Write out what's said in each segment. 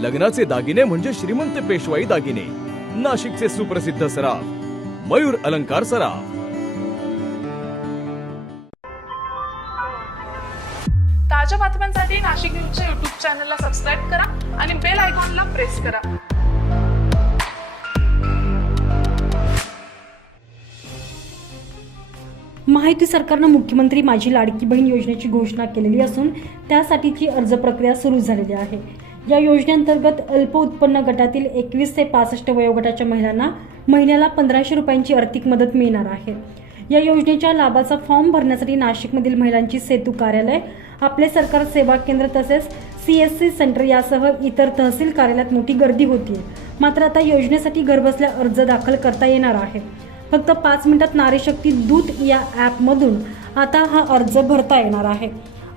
लग्नाचे दागिने म्हणजे श्रीमंत पेशवाई दागिने. नाशिकचे सुप्रसिद्ध सराफ मयूर अलंकार सराफ. ताज्या बातम्यांसाठी नाशिक न्यूजच्या युट्यूब चॅनलला सबस्क्राईब करा आणि बेल आयकॉनला प्रेस करा. माहिती सरकारनं मुख्यमंत्री माझी लाडकी बहीण योजनेची घोषणा केलेली असून त्यासाठीची अर्ज प्रक्रिया सुरू झालेली आहे. या योजनेअंतर्गत अल्प उत्पन्न गटातील एकवीस ते पासष्ट वयोगटाच्या महिलांना महिन्याला पंधराशे रुपयांची आर्थिक मदत मिळणार आहे. या योजनेच्या लाभाचा फॉर्म भरण्यासाठी नाशिकमधील महिलांची सेतू कार्यालय आपले सरकार सेवा केंद्र तसेच सी एस सी सेंटर यासह इतर तहसील कार्यालयात मोठी गर्दी होती मात्र आता योजनेसाठी घरबसल्या अर्ज दाखल करता येणार आहे. फक्त पाच मिनिटात नारीशक्ती दूत या ॲपमधून आता हा अर्ज भरता येणार आहे.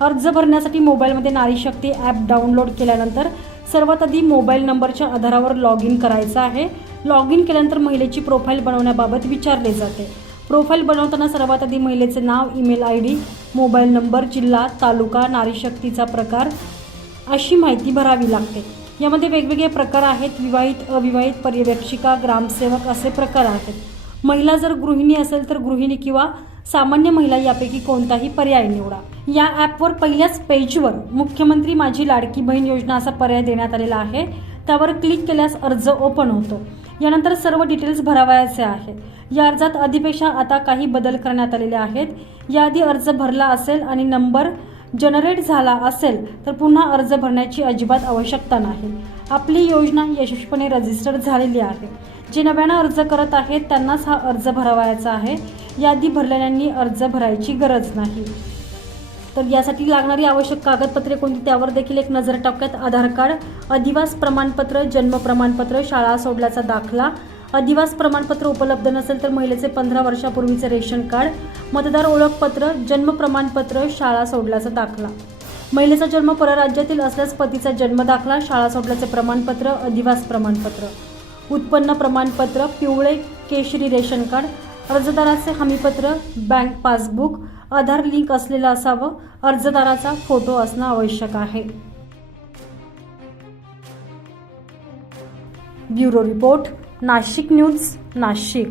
अर्ज भरण्यासाठी मोबाईलमध्ये नारी शक्ती ॲप डाउनलोड केल्यानंतर सर्वात आधी मोबाईल नंबरच्या आधारावर लॉग इन करायचं आहे. लॉग इन केल्यानंतर महिलेची प्रोफाईल बनवण्याबाबत विचारले जाते. प्रोफाईल बनवताना सर्वात आधी महिलेचे नाव email I D mobile number जिल्हा तालुका नारी शक्तीचा प्रकार अशी माहिती भरावी लागते. यामध्ये वेगवेगळे प्रकार आहेत. विवाहित अविवाहित पर्यवेक्षिका ग्रामसेवक असे प्रकार आहेत. महिला जर गृहिणी असेल तर गृहिणी किंवा सामान्य महिला यापैकी कोणताही पर्याय निवडा. या ॲपवर पहिल्याच पेजवर मुख्यमंत्री माझी लाडकी बहीण योजना असा पर्याय देण्यात आलेला आहे. त्यावर क्लिक केल्यास अर्ज ओपन होतो. यानंतर सर्व डिटेल्स भरावयाचे आहे या अर्जात आधीपेक्षा आता काही बदल करण्यात आलेले आहेत. याआधी अर्ज भरला असेल आणि नंबर जनरेट झाला असेल तर पुन्हा अर्ज भरण्याची अजिबात आवश्यकता नाही. आपली योजना यशस्वीपणे रजिस्टर झालेली आहे. जे नव्यानं अर्ज करत आहेत त्यांनाच हा अर्ज भरावयाचा आहे. यादी भरलेल्यांनी अर्ज भरायची गरज नाही. तर यासाठी लागणारी आवश्यक कागदपत्रे कोणती त्यावर देखील एक नजर टाकूयात आधार कार्ड अधिवास प्रमाणपत्र जन्म प्रमाणपत्र शाळा सोडल्याचा दाखला अधिवास प्रमाणपत्र उपलब्ध नसेल तर महिलेचे पंधरा वर्षापूर्वीचे रेशन कार्ड मतदार ओळखपत्र जन्म प्रमाणपत्र शाळा सोडल्याचा दाखला. महिलेचा जन्म परराज्यातील असल्यास पतीचा जन्म दाखला शाळा सोडल्याचे प्रमाणपत्र अधिवास प्रमाणपत्र. उत्पन्न प्रमाणपत्र पिवळे केशरी रेशन कार्ड अर्जदाराचे हमीपत्र बँक पासबुक आधार लिंक असलेलं असावं. अर्जदाराचा फोटो असणं आवश्यक आहे. Bureau report Nashik news Nashik.